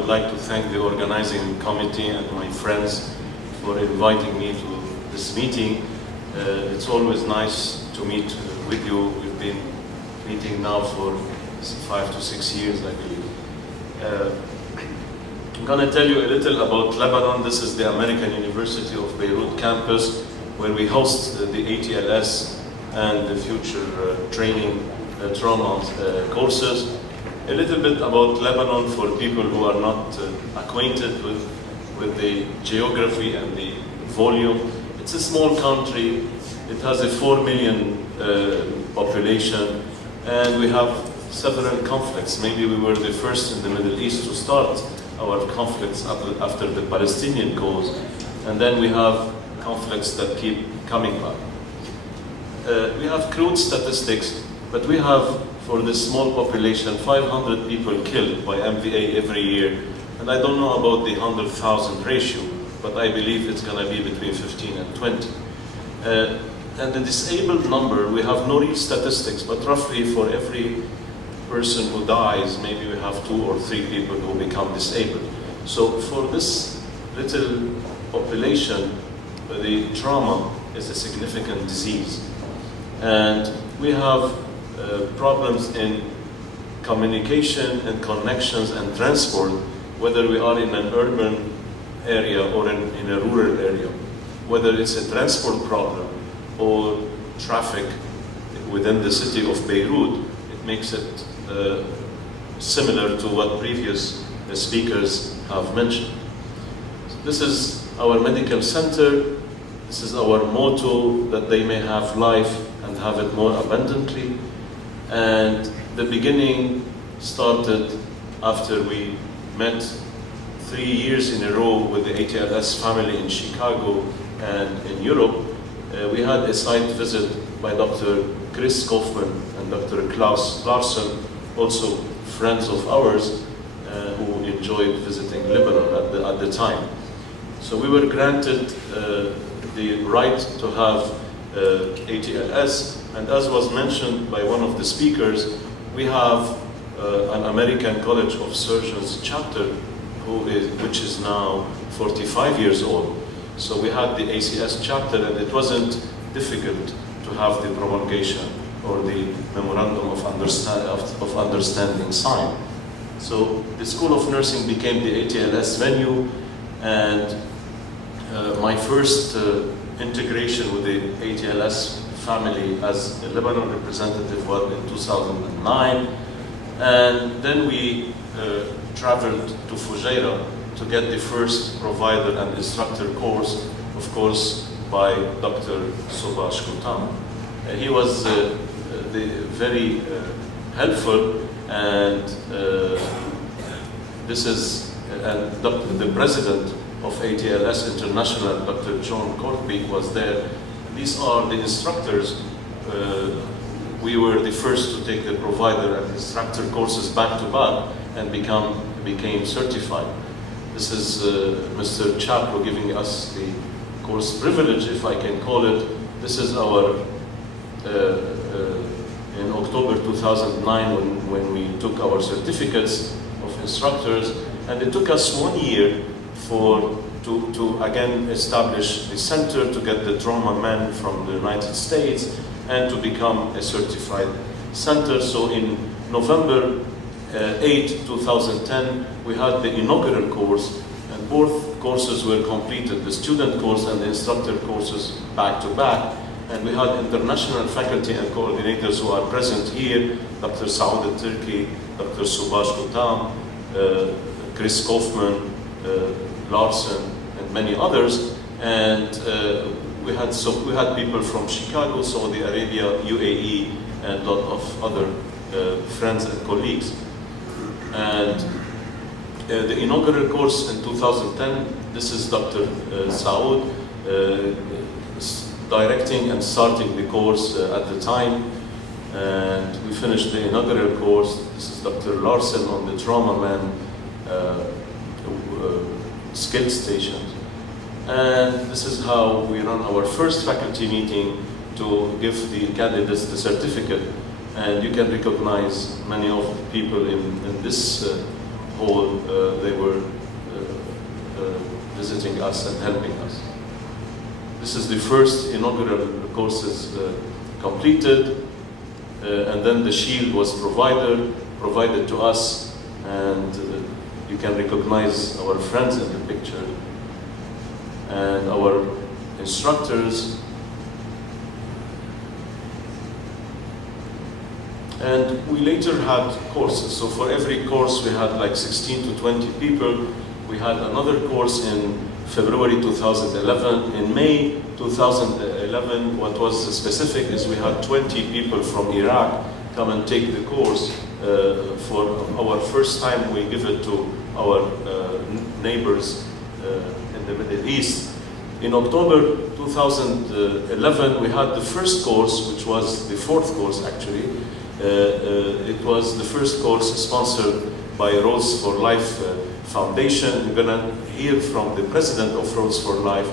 I would like to thank the organizing committee and my friends for inviting me to this meeting. It's always nice to meet with you. We've been meeting now for 5 to 6 years, I believe. I'm going to tell you a little about Lebanon. This is the American University of Beirut campus, where we host the ATLS and the future training trauma courses. A little bit about Lebanon for people who are not acquainted with the geography and the volume. It's a small country. It has a 4 million population, and we have several conflicts. Maybe we were the first in the Middle East to start our conflicts after the Palestinian cause, and then we have conflicts that keep coming back. We have crude statistics, but we have, for this small population, 500 people killed by MVA every year. And I don't know about the 100,000 ratio, but I believe it's going to be between 15 and 20. And the disabled number, we have no real statistics, but roughly for every person who dies, maybe we have 2 or 3 people who become disabled. So for this little population, the trauma is a significant disease. And we have problems in communication and connections and transport, whether we are in an urban area or in a rural area. Whether it's a transport problem or traffic within the city of Beirut, it makes it similar to what previous speakers have mentioned. So this is our medical center. This is our motto, that they may have life and have it more abundantly. And the beginning started after we met 3 years in a row with the ATLS family in Chicago and in Europe. We had a site visit by Dr. Chris Kassem and Dr. Klaus Larsen, also friends of ours who enjoyed visiting Lebanon at the time. So we were granted the right to have ATLS, and as was mentioned by one of the speakers, we have an American College of Surgeons chapter which is now 45 years old. So we had the ACS chapter, and it wasn't difficult to have the promulgation or the memorandum of understanding signed. So the School of Nursing became the ATLS venue, and my first integration with the ATLS family as a Lebanon representative was in 2009, and then we traveled to Fujairah to get the first provider and instructor course, of course, by Dr. Subhash Kutam. He was very helpful, and this is the president of ATLS International, Dr. John Kortbeek, was there. These are the instructors. We were the first to take the provider and instructor courses back to back and became certified. This is Mr. Chapo giving us the course privilege, if I can call it. This is our, in October 2009 when we took our certificates of instructors, and it took us 1 year to again establish the center, to get the trauma men from the United States, and to become a certified center. So in November 8, 2010, we had the inaugural course, and both courses were completed, the student course and the instructor courses back to back. And we had international faculty and coordinators who are present here, Dr. Saad al-Turki, Dr. Subhash Kutam, Chris Kaufman, Larsen, and many others. And we had people from Chicago, Saudi Arabia, UAE, and a lot of other friends and colleagues. And the inaugural course in 2010, this is Dr. Saud directing and starting the course at the time. And we finished the inaugural course. This is Dr. Larsen on the trauma man skill stations. And this is how we run our first faculty meeting to give the candidates the certificate. And you can recognize many of the people in this hall. They were visiting us and helping us. This is the first inaugural courses completed, and then the shield was provided to us, and you can recognize our friends in the picture and our instructors. And we later had courses. So for every course we had like 16 to 20 people. We had another course in February 2011. In May 2011, what was specific is we had 20 people from Iraq come and take the course. For our first time, we give it to our neighbors in the Middle East. In October 2011, we had the first course, which was the fourth course actually. It was the first course sponsored by Roads for Life Foundation. We're going to hear from the president of Roads for Life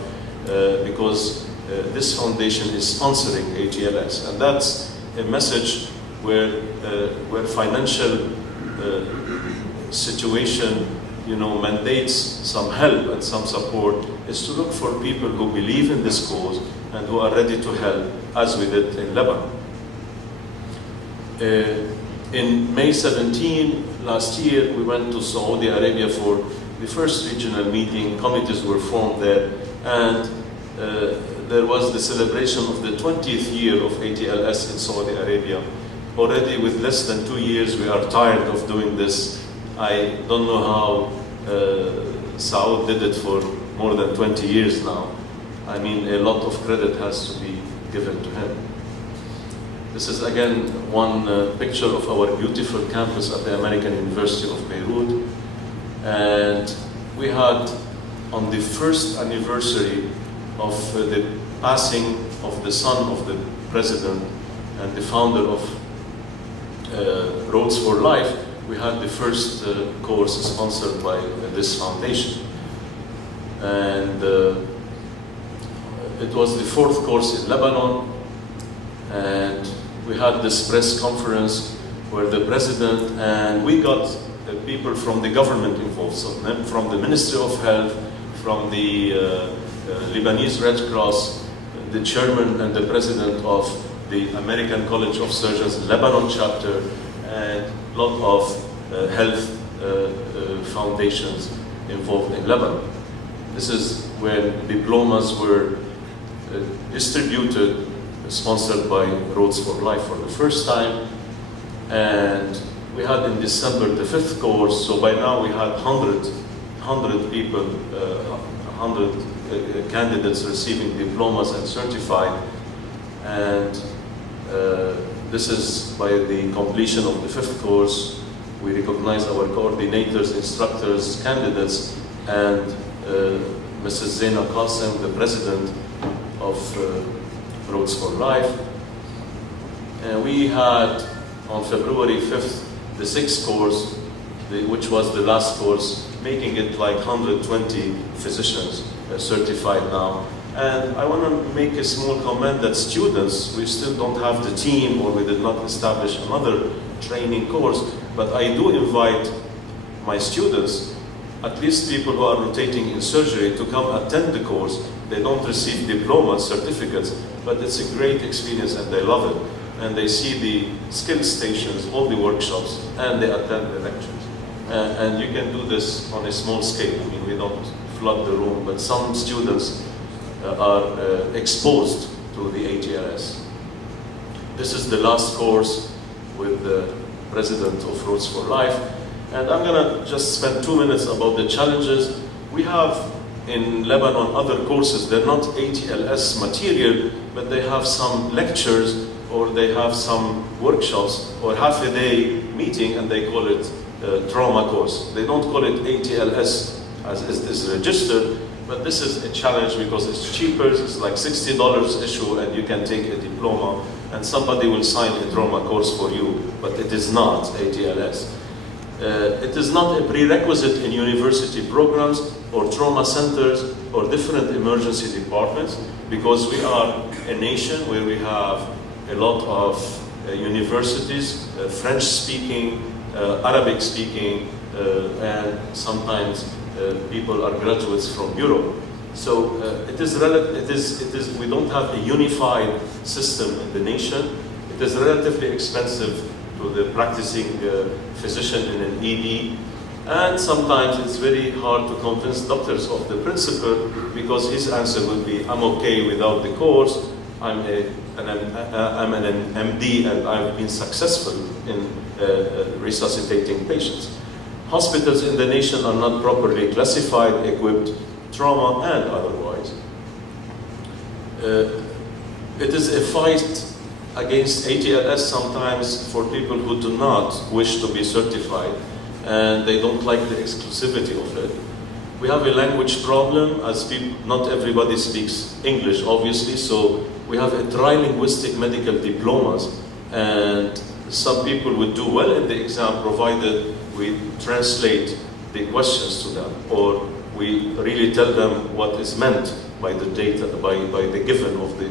because this foundation is sponsoring ATLS, and that's a message where financial situation, mandates some help and some support, is to look for people who believe in this cause and who are ready to help, as we did in Lebanon. In May 17 last year, we went to Saudi Arabia for the first regional meeting. Committees were formed there, and there was the celebration of the 20th year of ATLS in Saudi Arabia. Already with less than 2 years, we are tired of doing this. I don't know how Saad did it for more than 20 years now. I mean, a lot of credit has to be given to him. This is again one picture of our beautiful campus at the American University of Beirut. And we had, on the first anniversary of the passing of the son of the president and the founder of Roads for Life, we had the first course sponsored by this foundation. And it was the fourth course in Lebanon, and we had this press conference where the president, and we got people from the government involved, so from the Ministry of Health, from the Lebanese Red Cross, the chairman and the president of the American College of Surgeons Lebanon chapter, and a lot of health foundations involved in Lebanon. This is when diplomas were distributed, sponsored by Roads for Life for the first time. And we had in December the fifth course, so by now we had 100 people, 100 candidates receiving diplomas and certified. And this is by the completion of the fifth course. We recognize our coordinators, instructors, candidates, and Mrs. Kassem, the president of Roads for Life. And we had on February 5th the sixth course, which was the last course, making it like 120 physicians certified now. And I want to make a small comment that students, we still don't have the team, or we did not establish another training course, but I do invite my students, at least people who are rotating in surgery, to come attend the course. They don't receive diplomas, certificates, but it's a great experience and they love it. And they see the skill stations, all the workshops, and they attend the lectures. And you can do this on a small scale. I mean, we don't flood the room, but some students are exposed to the ATLS. This is the last course with the president of Roads for Life. And I'm gonna just spend 2 minutes about the challenges. We have in Lebanon other courses. They're not ATLS material, but they have some lectures, or they have some workshops, or half a day meeting, and they call it trauma course. They don't call it ATLS as is registered, but this is a challenge because it's cheaper. It's like $60 issue, and you can take a diploma, and somebody will sign a trauma course for you, but it is not ATLS. It is not a prerequisite in university programs or trauma centers or different emergency departments, because we are a nation where we have a lot of universities, French-speaking, Arabic-speaking, and sometimes people are graduates from Europe. So we don't have a unified system in the nation. It is relatively expensive to the practicing physician in an ED, and sometimes it's very hard to convince doctors of the principle, because his answer will be, I'm okay without the course, I'm an MD and I've been successful in resuscitating patients. Hospitals in the nation are not properly classified, equipped, trauma and otherwise. It is a fight against ATLS sometimes for people who do not wish to be certified and they don't like the exclusivity of it. We have a language problem, as not everybody speaks English, obviously, so we have a trilinguistic medical diplomas, and some people would do well in the exam provided we translate the questions to them, or we really tell them what is meant by the data, by the given of the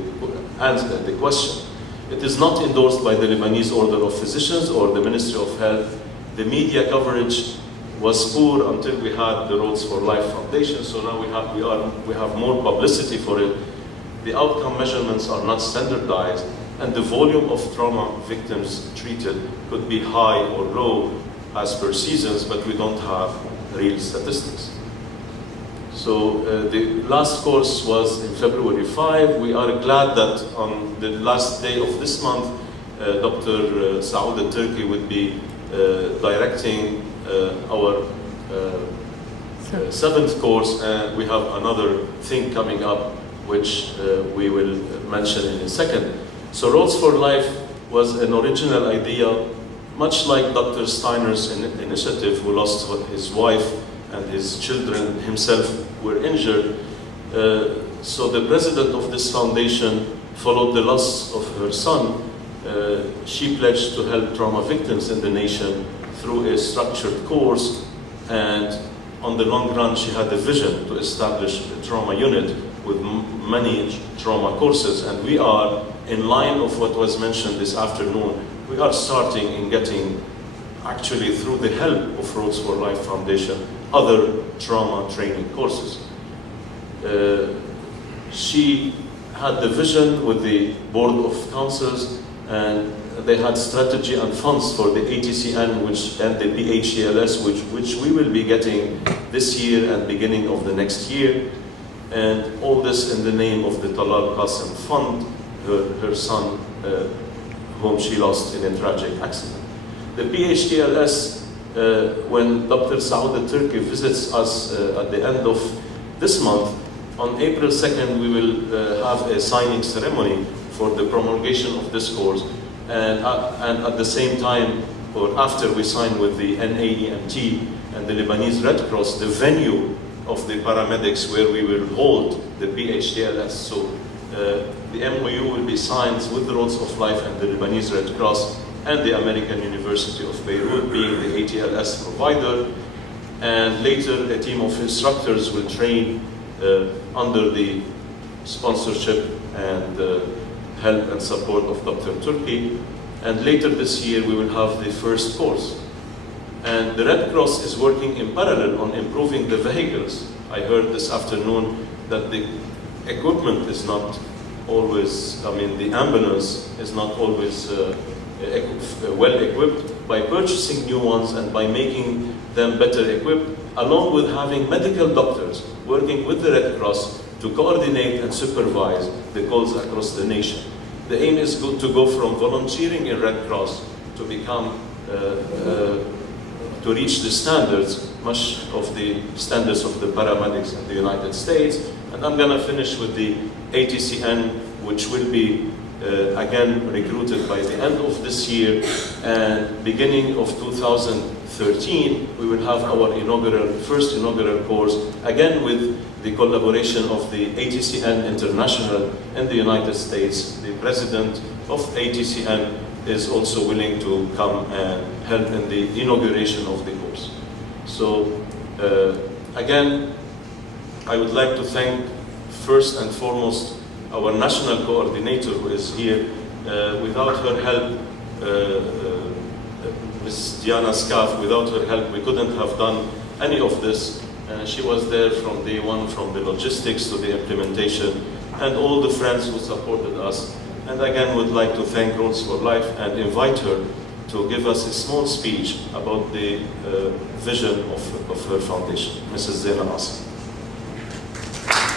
answer, the question. It is not endorsed by the Lebanese Order of Physicians or the Ministry of Health. The media coverage was poor until we had the Roads for Life Foundation, so now we have more publicity for it. The outcome measurements are not standardized, and the volume of trauma victims treated could be high or low as per seasons, but we don't have real statistics. So the last course was in February 5. We are glad that on the last day of this month, Dr. Saad Turkey would be directing our 7th course, and we have another thing coming up which we will mention in a second. So Roads for Life was an original idea, much like Dr. Steiner's initiative, who lost his wife and his children, himself were injured. So the president of this foundation followed the loss of her son. She pledged to help trauma victims in the nation through a structured course, and on the long run she had a vision to establish a trauma unit with many trauma courses, and we are in line of what was mentioned this afternoon. We are starting in getting, actually through the help of Roads for Life Foundation, other trauma training courses. She had the vision with the Board of Councils, and they had strategy and funds for the ATCN and the PHTLS, which we will be getting this year and beginning of the next year. And all this in the name of the Talal Kassem Fund, her son, whom she lost in a tragic accident. The PHTLS, when Dr. Saad Turkey visits us at the end of this month, on April 2nd, we will have a signing ceremony for the promulgation of this course, and at the same time, or after we sign with the NAEMT and the Lebanese Red Cross, the venue of the paramedics where we will hold the PHTLS. So the MOU will be signed with the Roads of Life and the Lebanese Red Cross and the American University of Beirut being the ATLS provider. And later a team of instructors will train under the sponsorship and help and support of Dr. Turkey. And later this year we will have the first course. And the Red Cross is working in parallel on improving the vehicles. I heard this afternoon that the equipment is not always, the ambulance is not always well equipped. By purchasing new ones and by making them better equipped, along with having medical doctors working with the Red Cross to coordinate and supervise the calls across the nation. The aim is to go from volunteering in Red Cross to become to reach the standards, much of the standards of the paramedics in the United States. And I'm going to finish with the ATCN, which will be again recruited by the end of this year, and beginning of 2013 we will have our first inaugural course, again with the collaboration of the ATCN International in the United States. The president of ATCN is also willing to come and help in the inauguration of the course. So again, I would like to thank first and foremost our national coordinator who is here. Without her help, Ms. Diana Scaf. Without her help, we couldn't have done any of this. She was there from day one, from the logistics to the implementation, and all the friends who supported us. And again, would like to thank Rules for Life and invite her to give us a small speech about the vision of her foundation. Mrs. Zaina Nasser.